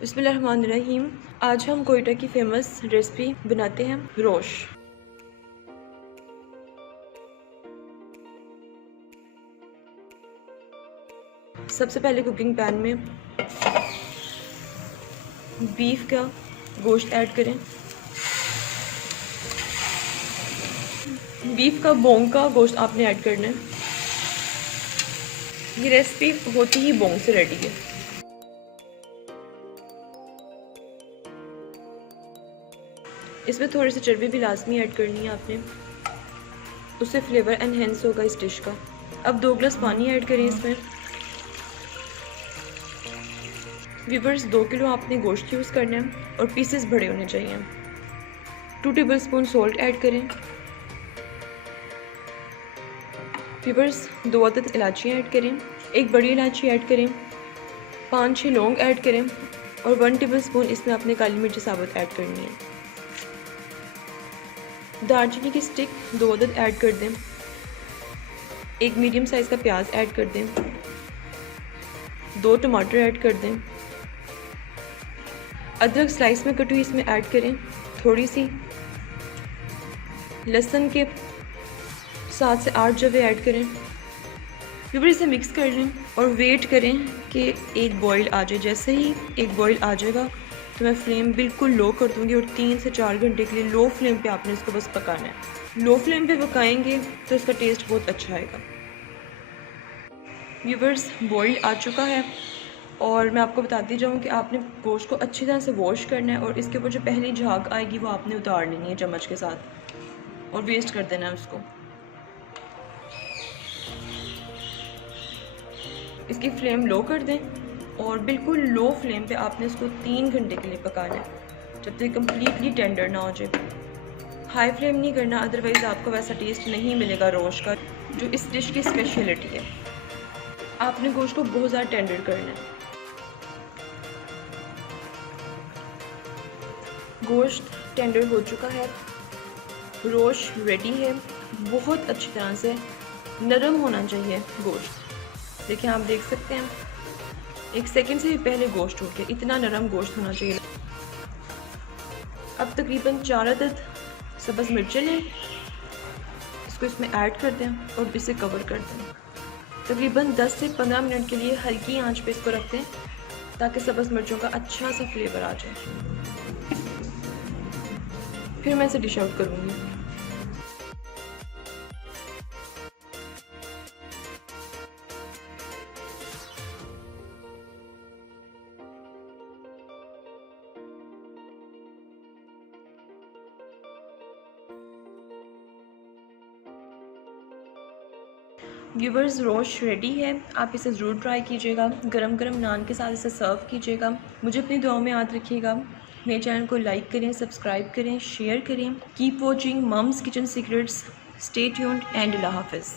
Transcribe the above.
बिस्मिल्लाहिर्रहमानिर्रहीम। आज हम कोयटा की फ़ेमस रेसिपी बनाते हैं रोश। सबसे पहले कुकिंग पैन में बीफ का गोश्त ऐड करें। बीफ का बोंग का गोश्त आपने ऐड करना है। ये रेसिपी होती ही बोंग से रेडी है। इसमें थोड़ी सी चर्बी भी लाजमी ऐड करनी है आपने, उससे फ्लेवर एनहेंस होगा इस डिश का। अब 2 गिलास पानी ऐड करें इसमें। व्यूवर्स, 2 किलो आपने गोश्त यूज़ करना है और पीसेस बड़े होने चाहिए। 2 टेबलस्पून सॉल्ट ऐड करें। व्यूवर्स, 2 अदद इलायचियाँ ऐड करें, 1 बड़ी इलायची ऐड करें, 5-6 लौंग ऐड करें और 1 टेबलस्पून इसमें आपने काली मिर्च साबुत ऐड करनी है। दालचीनी की स्टिक 2 अदद ऐड कर दें। 1 मीडियम साइज़ का प्याज ऐड कर दें। 2 टमाटर ऐड कर दें। अदरक स्लाइस में कटी हुई इसमें ऐड करें। थोड़ी सी लहसुन के 7 से 8 जवे ऐड करें। फिर इसे मिक्स कर लें और वेट करें कि एक बॉईल आ जाए। जैसे ही एक बॉईल आ जाएगा तो मैं फ्लेम बिल्कुल लो कर दूंगी और 3 से 4 घंटे के लिए लो फ्लेम पे आपने इसको बस पकाना है। लो फ्लेम पे पकाएंगे तो इसका टेस्ट बहुत अच्छा आएगा। व्यूवर्स, बॉईल आ चुका है और मैं आपको बताती जाऊँ कि आपने गोश्त को अच्छी तरह से वॉश करना है और इसके ऊपर जो पहली झाग आएगी वो आपने उतार लेनी है चम्मच के साथ और वेस्ट कर देना है उसको। इसकी फ्लेम लो कर दें और बिल्कुल लो फ्लेम पे आपने इसको 3 घंटे के लिए पकाना है, जब तक कम्प्लीटली टेंडर ना हो जाए। हाई फ्लेम नहीं करना, अदरवाइज़ आपको वैसा टेस्ट नहीं मिलेगा रोश का, जो इस डिश की स्पेशलिटी है। आपने गोश्त को बहुत ज़्यादा टेंडर करना है। गोश्त टेंडर हो चुका है, रोश रेडी है। बहुत अच्छी तरह से नरम होना चाहिए गोश्त। देखिए, आप देख सकते हैं 1 सेकंड से भी पहले गोश्त टूट गया, इतना नरम गोश्त होना चाहिए। अब तकरीबन 4 अदद सब्ज़ मिर्चें लें, इसको इसमें ऐड कर दें और इसे कवर कर दें। तकरीबन 10 से 15 मिनट के लिए हल्की आंच पे इसको रख दें ताकि सब्ज़ मिर्चों का अच्छा सा फ्लेवर आ जाए। फिर मैं इसे डिश आउट करूँगी। व्यूवर्स, रोश रेडी है। आप इसे ज़रूर ट्राई कीजिएगा। गरम गरम नान के साथ इसे सर्व कीजिएगा। मुझे अपनी दुआओं में याद रखिएगा। मेरे चैनल को लाइक करें, सब्सक्राइब करें, शेयर करें। Keep watching mom's kitchen secrets. Stay tuned and अल्लाह हाफ़िज़।